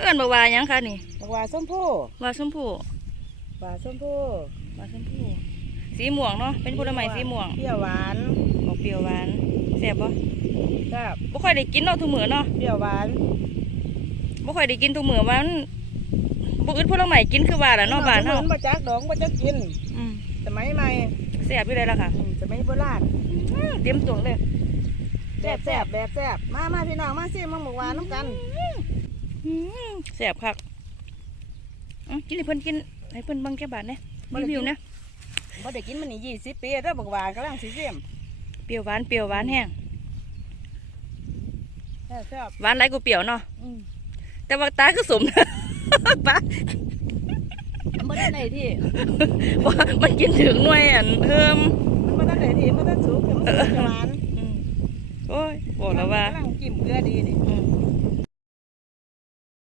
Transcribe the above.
เขาเอิ้นบอกว่าหยังคะนี่บอกว่าส้มผู้ว่าชมพูว่าส้มผู้ว่าชมพูสีม่วงเนาะเป็นผลไม้สีม่วงเปรี้ยวหวานออกเปรี้ยวหวานแซ่บบ่แซ่บบ่ค่อยได้กินเนาะทุกมื้อเนาะเปรี้ยวหวานบ่ค่อยได้กินทุกมื้อว่ามันบ่อึดผลไม้กินคือว่าล่ะเนาะบ้านเฮาบ่จักดอกบ่จักกิน อืมสมัยใหม่แซ่บอยู่เลยล่ะค่ะอืมสมัยโบราณอื้อเต็มตวงเลยแบบแซ่บแบบแซ่บมามาพี่น้องมาซิมังบอกว่าน้ำกันอื้อ แซ่บคักอื้อกินให้เพิ่นกินให้เพิ่นเบิ่งแค่บาทเนี่ยรีวิวนะบ่ได้กินมันนี่ยี่สิบปีแล้วบอกว่ากำลังสิเสียมเปรี้ยวหวานเปรี้ยวหวานแห้งแซ่บแซ่บหวานหลายกว่าเปรี้ยวเนาะอืมแต่ว่าตาคือสมปะมันบ่ได้ไหนที่ว่ามันกินถึงหน่วยอันเพิ่มมันบ่ได้ไหนที่มันต้องสุกมันสุกจะหวานอืมโอ้ยบอกแล้วว่ากำลังจิ้มเกลือดีนี่อืม